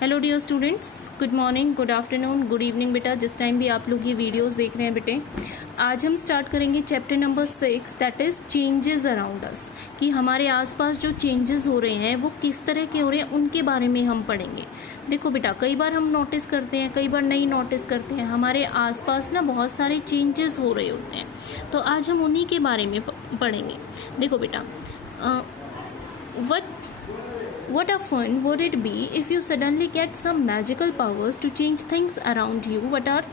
Hello dear students, good morning, good afternoon, good evening बेटा, जिस time भी आप लोग ये वीडियोस देख रहे हैं बेटे। आज हम स्टार्ट करेंगे chapter number 6, that is changes around us. कि हमारे आसपास जो चेंजेस हो रहे हैं वो किस तरह के हो रहे हैं उनके बारे में हम पढ़ेंगे। देखो बेटा, कई बार हम नोटिस करते हैं, कई बार नहीं नोटिस करते हैं, हमारे आसपास ना बहुत सारे चेंजेस हो रहे होते हैं। तो आज हम उन्हीं के बारे में पढ़ेंगे। देखो बेटा, What a fun would it be if you suddenly get some magical powers to change things around you? What are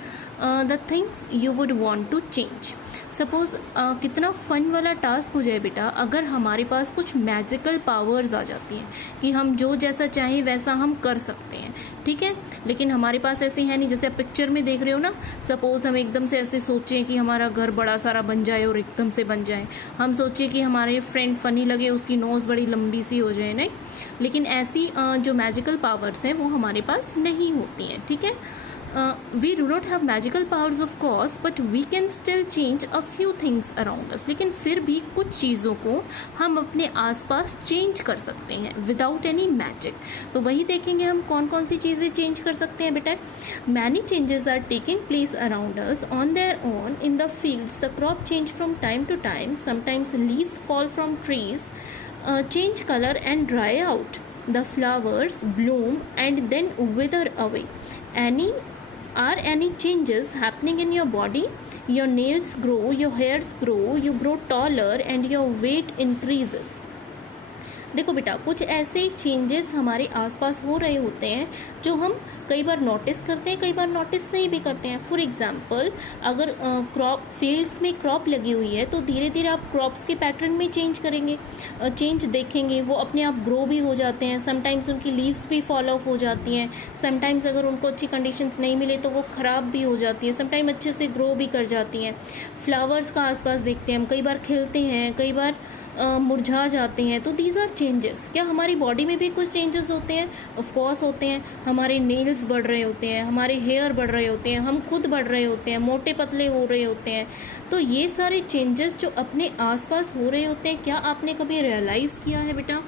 the things you would want to change? Suppose कितना फ़न वाला टास्क हो जाए बेटा अगर हमारे पास कुछ मैजिकल पावर्स आ जाती हैं कि हम जो जैसा चाहें वैसा हम कर सकते हैं, ठीक है। लेकिन हमारे पास ऐसे है नहीं, जैसे आप पिक्चर में देख रहे हो ना। सपोज़ हम एकदम से ऐसे सोचें कि हमारा घर बड़ा सारा बन जाए और एकदम से बन जाए। हम सोचें कि हमारे फ्रेंड फ़नी लगे, उसकी नोज़ बड़ी लंबी सी हो जाए, नहीं। लेकिन ऐसी जो मैजिकल पावर्स हैं वो हमारे पास नहीं होती हैं, ठीक है। We do not have magical powers of course, but we can still change a few things around us. लेकिन फिर भी कुछ चीज़ों को हम अपने आसपास चेंज कर सकते हैं विदाउट एनी मैजिक। तो वही देखेंगे हम कौन कौन सी चीज़ें चेंज कर सकते हैं बेटा। Many changes are taking place around us on their own in the fields. The crop change from time to time, sometimes leaves fall from trees, change color and dry out. The flowers bloom and then wither away. Are any changes happening in your body? Your nails grow, your hairs grow, you grow taller and your weight increases. देखो बेटा, कुछ ऐसे changes हमारे आसपास हो रहे होते हैं जो हम कई बार नोटिस करते हैं, कई बार नोटिस नहीं भी करते हैं। फॉर एग्जांपल, अगर क्रॉप फील्ड्स में क्रॉप लगी हुई है तो धीरे धीरे आप क्रॉप्स के पैटर्न में चेंज करेंगे, चेंज देखेंगे। वो अपने आप ग्रो भी हो जाते हैं, समटाइम्स उनकी लीव्स भी फॉल ऑफ हो जाती हैं, समटाइम्स अगर उनको अच्छी कंडीशंस नहीं मिले तो वो ख़राब भी हो जाती हैं, समटाइम अच्छे से ग्रो भी कर जाती हैं। फ्लावर्स का आसपास देखते हैं हम, कई बार खिलते हैं, कई बार मुरझा जाते हैं। तो दीज आर चेंजेस। क्या हमारी बॉडी में भी कुछ चेंजेस होते हैं? ऑफ कोर्स होते हैं। हमारे नेल्स बढ़ रहे होते हैं, हमारे हेयर बढ़ रहे होते हैं, हम खुद बढ़ रहे होते हैं, मोटे पतले हो रहे होते हैं। तो ये सारे चेंजेस जो अपने आसपास हो रहे होते हैं, क्या आपने कभी रियलाइज़ किया है बेटा?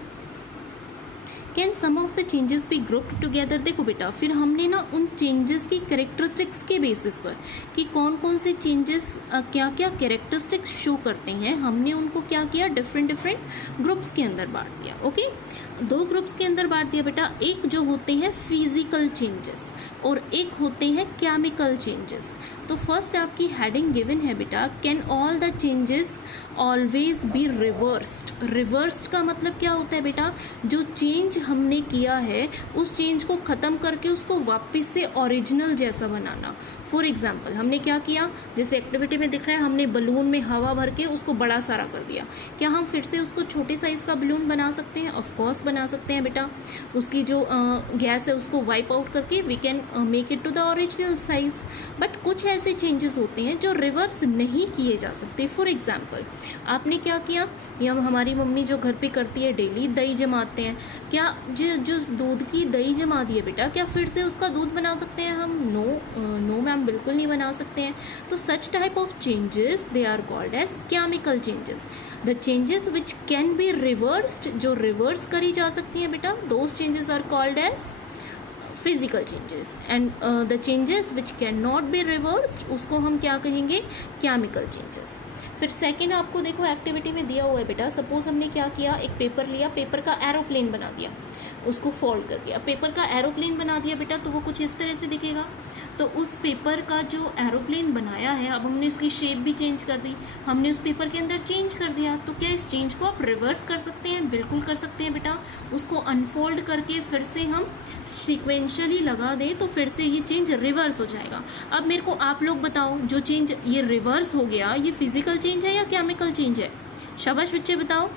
Can some of the changes be grouped together? देखो बेटा, फिर हमने ना उन चेंजेस की कैरेक्टरिस्टिक्स के बेसिस पर कि कौन कौन से चेंजेस क्या क्या कैरेक्टरिस्टिक्स शो करते हैं, हमने उनको क्या किया, डिफरेंट ग्रुप्स के अंदर बांट दिया। ओके, 2 ग्रुप्स के अंदर बांट दिया बेटा। एक जो होते हैं फिजिकल चेंजेस और एक होते हैं केमिकल चेंजेस। तो फर्स्ट आपकी हेडिंग गिवन है बेटा, can all the changes always be reversed? Reversed का मतलब क्या होता है बेटा? जो चेंज हमने किया है उस चेंज को ख़त्म करके उसको वापस से ओरिजिनल जैसा बनाना। फॉर एग्जाम्पल, हमने क्या किया, जैसे एक्टिविटी में दिख रहा है, हमने बलून में हवा भर के उसको बड़ा सारा कर दिया। क्या हम फिर से उसको छोटे साइज़ का बलून बना सकते हैं? ऑफ कोर्स बना सकते हैं बेटा। उसकी जो गैस है उसको वाइप आउट करके we can make it to the original size. But कुछ ऐसे चेंजेस होते हैं जो रिवर्स नहीं किए जा सकते। फॉर एग्जाम्पल, आपने क्या किया, या हमारी मम्मी जो घर पे करती है डेली, दही जमाते हैं। क्या जो दूध की दही जमा दी है बेटा, क्या फिर से उसका दूध बना सकते हैं हम? नो मैम, बिल्कुल नहीं बना सकते हैं। तो such type of changes they are called as chemical changes. The changes which can be reversed, जो रिवर्स करी जा सकती हैं बेटा, those changes are called as physical changes. And the changes which can not be reversed, उसको हम क्या कहेंगे, केमिकल चेंजेस। फिर सेकंड आपको देखो एक्टिविटी में दिया हुआ है बेटा। सपोज हमने क्या किया, एक पेपर लिया, पेपर का एरोप्लेन बना दिया, उसको फोल्ड कर दिया, पेपर का एरोप्लेन बना दिया बेटा। तो वो कुछ इस तरह से दिखेगा। तो उस पेपर का जो एरोप्लेन बनाया है, अब हमने उसकी शेप भी चेंज कर दी, हमने उस पेपर के अंदर चेंज कर दिया। तो क्या इस चेंज को आप रिवर्स कर सकते हैं? बिल्कुल कर सकते हैं बेटा। उसको अनफोल्ड करके फिर से हम सीक्वेंशियली लगा दें तो फिर से ये चेंज रिवर्स हो जाएगा। अब मेरे को आप लोग बताओ, जो चेंज ये रिवर्स हो गया, ये फिजिकल चेंज है या केमिकल चेंज है? शाबाश बच्चे बताओ।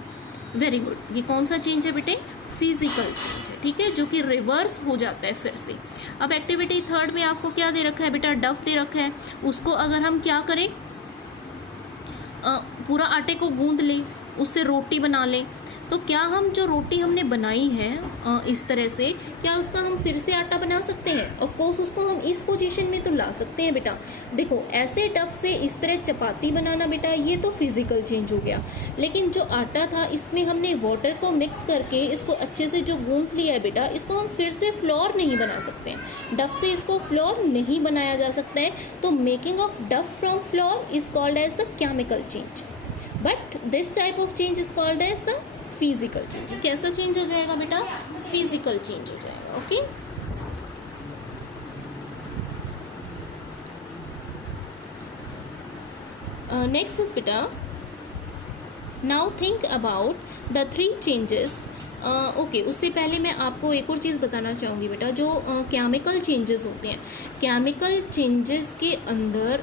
Very good. ये कौन सा चेंज है बेटे? फिजिकल चेंज है, ठीक है, जो कि रिवर्स हो जाता है फिर से। अब एक्टिविटी थर्ड में आपको क्या दे रखा है बेटा? डफ दे रखा है। उसको अगर हम क्या करें, पूरा आटे को गूंद लें, उससे रोटी बना लें, तो क्या हम जो रोटी हमने बनाई है इस तरह से, क्या उसका हम फिर से आटा बना सकते हैं? ऑफ कोर्स उसको हम इस पोजीशन में तो ला सकते हैं बेटा। देखो ऐसे डफ से इस तरह चपाती बनाना बेटा, ये तो फिजिकल चेंज हो गया। लेकिन जो आटा था इसमें हमने वाटर को मिक्स करके इसको अच्छे से जो गूंथ लिया है बेटा, इसको हम फिर से फ्लोर नहीं बना सकते हैं। डफ से इसको फ्लोर नहीं बनाया जा सकता है। तो making of dough from flour is called as the chemical change, but this type of change is called as the physical change. कैसा चेंज हो जाएगा बेटा? फिजिकल चेंज हो जाएगा। ओके, नेक्स्ट इज बेटा, now think about the 3 changes. Okay, उससे पहले मैं आपको एक और चीज़ बताना चाहूँगी बेटा। जो केमिकल चेंजेस होते हैं, केमिकल चेंजेस के अंदर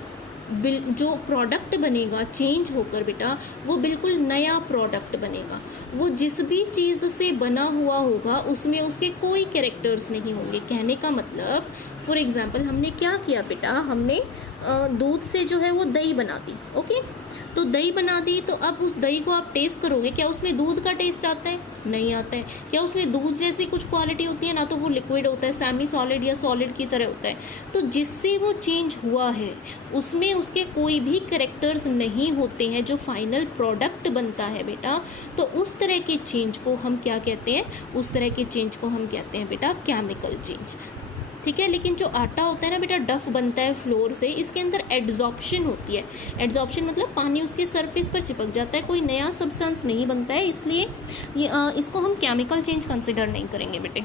जो प्रोडक्ट बनेगा चेंज होकर बेटा, वो बिल्कुल नया प्रोडक्ट बनेगा। वो जिस भी चीज़ से बना हुआ होगा उसमें उसके कोई कैरेक्टर्स नहीं होंगे। कहने का मतलब, फॉर एग्जांपल हमने क्या किया बेटा, हमने दूध से जो है वो दही बना दी। ओके, तो दही बना दी, तो अब उस दही को आप टेस्ट करोगे, क्या उसमें दूध का टेस्ट आता है? नहीं आता है। क्या उसमें दूध जैसी कुछ क्वालिटी होती है? ना तो वो लिक्विड होता है, सेमी सॉलिड या सॉलिड की तरह होता है। तो जिससे वो चेंज हुआ है उसमें उसके कोई भी कैरेक्टर्स नहीं होते हैं जो फाइनल प्रोडक्ट बनता है बेटा। तो उस तरह के चेंज को हम क्या कहते हैं? उस तरह के चेंज को हम कहते हैं बेटा केमिकल चेंज। ठीक है, लेकिन जो आटा होता है ना बेटा, डफ बनता है फ्लोर से, इसके अंदर एड्जॉर्प्शन होती है। एड्जॉर्प्शन मतलब पानी उसके सरफेस पर चिपक जाता है, कोई नया सब्सटेंस नहीं बनता है, इसलिए इसको हम केमिकल चेंज कंसिडर नहीं करेंगे बेटे।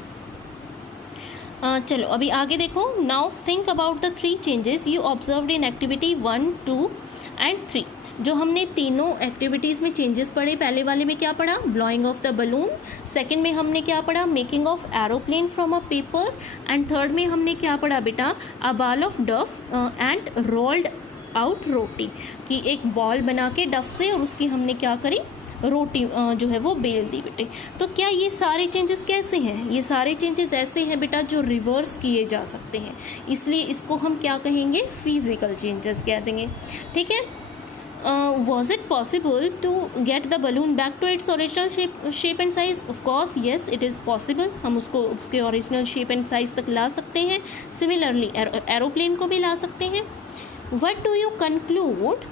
चलो अभी आगे देखो। Now think about the 3 changes you observed in activity 1, 2 and 3। जो हमने तीनों एक्टिविटीज़ में चेंजेस पढ़े, पहले वाले में क्या पढ़ा? Blowing of the balloon. Second में हमने क्या पढ़ा? Making of aeroplane from a paper. And third में हमने क्या पढ़ा बेटा? A ball of dough and rolled out roti, कि एक बॉल बना के डफ से और उसकी हमने क्या करी? रोटी जो है वो बेल दी बेटे। तो क्या ये सारे चेंजेस कैसे हैं? ये सारे चेंजेस ऐसे हैं बेटा जो रिवर्स किए जा सकते हैं, इसलिए इसको हम क्या कहेंगे? फिजिकल चेंजेस कह देंगे। ठीक है, was it possible to get the balloon back to its original shape and size? Of course yes, it is possible. हम उसको उसके original shape and size तक ला सकते हैं। Similarly aeroplane को भी ला सकते हैं। What do you conclude?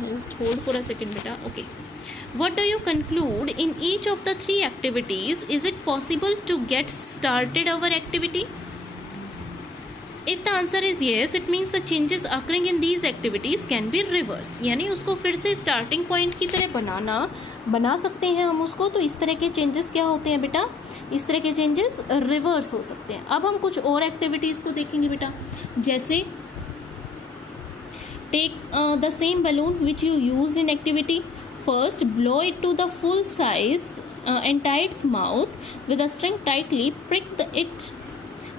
Just hold for a second बेटा। Okay. What do you conclude in each of the 3 activities? Is it possible to get started our activity? If the answer is yes, it means the changes occurring in these activities can be reversed. यानी उसको फिर से starting point की तरह बना सकते हैं हम उसको। तो इस तरह के चेंजेस क्या होते हैं बेटा? इस तरह के चेंजेस रिवर्स हो सकते हैं। अब हम कुछ और एक्टिविटीज़ को देखेंगे बेटा, जैसे take the same balloon which you use in activity. First blow it to the full size and tie its mouth with a string tightly. Prick it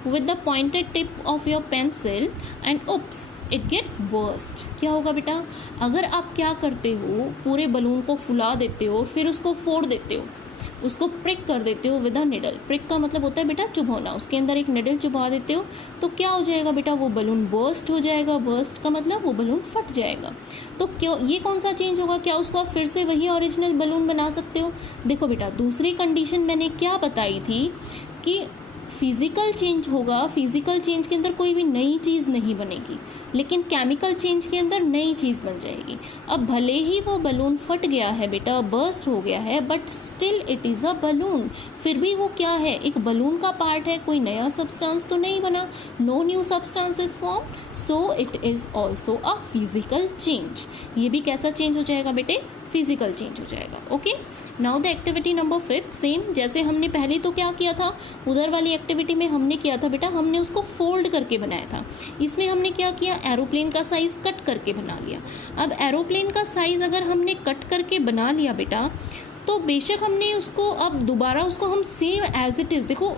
with the pointed tip of your pencil and oops it get burst. क्या होगा बेटा? अगर आप क्या करते हो, पूरे balloon को फुला देते हो, फिर उसको फोड़ देते हो, उसको प्रिक कर देते हो विद अ निडल। प्रिक का मतलब होता है बेटा चुभोना, उसके अंदर एक निडल चुभा देते हो, तो क्या हो जाएगा बेटा? वो बलून बर्स्ट हो जाएगा। बर्स्ट का मतलब वो बलून फट जाएगा। तो क्यों, ये कौन सा चेंज होगा? क्या उसको आप फिर से वही ओरिजिनल बलून बना सकते हो? देखो बेटा, दूसरी कंडीशन मैंने क्या बताई थी कि फिजिकल चेंज होगा। फिजिकल चेंज के अंदर कोई भी नई चीज़ नहीं बनेगी, लेकिन केमिकल चेंज के अंदर नई चीज़ बन जाएगी। अब भले ही वो बलून फट गया है बेटा, बर्स्ट हो गया है, but still it is a balloon. फिर भी वो क्या है? एक बलून का पार्ट है, कोई नया सब्सटेंस तो नहीं बना। No new substance is form, so it is also a physical change. ये भी कैसा चेंज हो जाएगा बेटे? फिजिकल चेंज हो जाएगा। Okay, now the activity number 5 same जैसे हमने पहले तो क्या किया था, उधर वाली एक्टिविटी में हमने किया था बेटा, हमने उसको फोल्ड करके बनाया था। इसमें हमने क्या किया? एरोप्लेन का साइज़ कट करके बना लिया। अब एरोप्लेन का साइज़ अगर हमने कट करके बना लिया बेटा, तो बेशक हमने उसको अब दोबारा उसको हम सेम एज इट इज़, देखो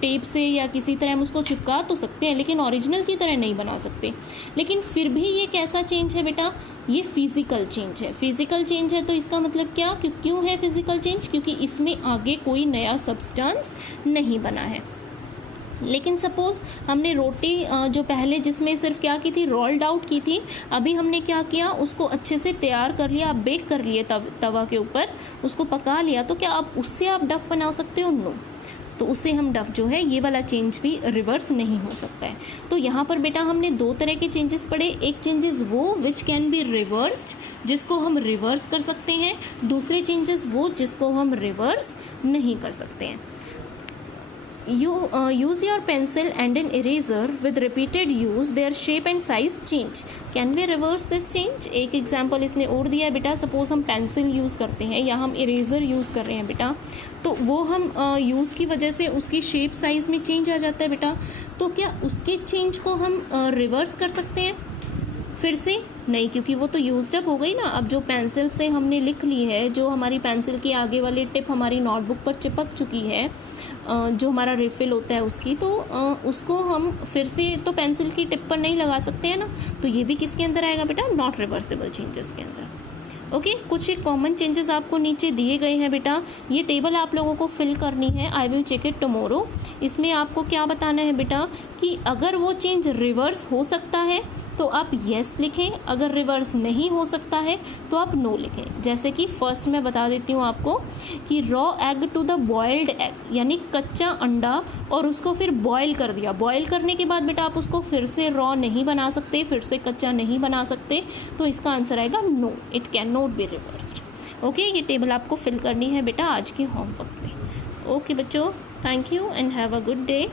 टेप से या किसी तरह हम उसको चिपका तो सकते हैं, लेकिन ओरिजिनल की तरह नहीं बना सकते। लेकिन फिर भी ये कैसा चेंज है बेटा? ये फिजिकल चेंज है। फिजिकल चेंज है तो इसका मतलब क्या? क्यों है फिजिकल चेंज? क्योंकि इसमें आगे कोई नया सब्सटेंस नहीं बना है। लेकिन सपोज़ हमने रोटी जो पहले जिसमें सिर्फ क्या की थी, रोल्ड आउट की थी, अभी हमने क्या किया, उसको अच्छे से तैयार कर लिया, आप बेक कर लिए तवा के ऊपर, उसको पका लिया, तो क्या आप उससे आप डफ बना सकते हो? नो। तो उससे हम डफ जो है ये वाला चेंज भी रिवर्स नहीं हो सकता है। तो यहाँ पर बेटा हमने दो तरह के चेंजेस पढ़े। एक चेंजेस वो विच कैन बी रिवर्स्ड, जिसको हम रिवर्स कर सकते हैं। दूसरे चेंजेस वो जिसको हम रिवर्स नहीं कर सकते हैं। You use your pencil and an eraser with repeated use their shape and size change. Can we reverse this change? एक एग्जाम्पल इसने और दिया है बेटा। सपोज हम पेंसिल यूज़ करते हैं या हम इरेज़र यूज़ कर रहे हैं बेटा, तो वो हम यूज़ की वजह से उसकी शेप साइज़ में चेंज आ जाता है बेटा। तो क्या उसके चेंज को हम रिवर्स कर सकते हैं फिर से? नहीं, क्योंकि वो तो यूज्ड अप हो गई ना। अब जो पेंसिल से हमने लिख ली है, जो हमारी पेंसिल की आगे वाली टिप हमारी नोटबुक पर चिपक चुकी है, जो हमारा रिफ़िल होता है उसकी, तो उसको हम फिर से तो पेंसिल की टिप पर नहीं लगा सकते हैं ना। तो ये भी किसके अंदर आएगा बेटा? नॉट रिवर्सिबल चेंजेस के अंदर। ओके, कुछ एक कॉमन चेंजेस आपको नीचे दिए गए हैं बेटा। ये टेबल आप लोगों को फिल करनी है। I will check it tomorrow. इसमें आपको क्या बताना है बेटा कि अगर वो चेंज रिवर्स हो सकता है तो आप येस लिखें, अगर रिवर्स नहीं हो सकता है तो आप नो लिखें। जैसे कि फर्स्ट मैं बता देती हूँ आपको कि raw egg to the boiled egg, यानी कच्चा अंडा और उसको फिर बॉयल कर दिया। बॉयल करने के बाद बेटा आप उसको फिर से रॉ नहीं बना सकते, फिर से कच्चा नहीं बना सकते, तो इसका आंसर आएगा no, it can not be reversed. Okay, ये टेबल आपको फिल करनी है बेटा आज के होमवर्क में। ओके बच्चों, thank you and have a good day.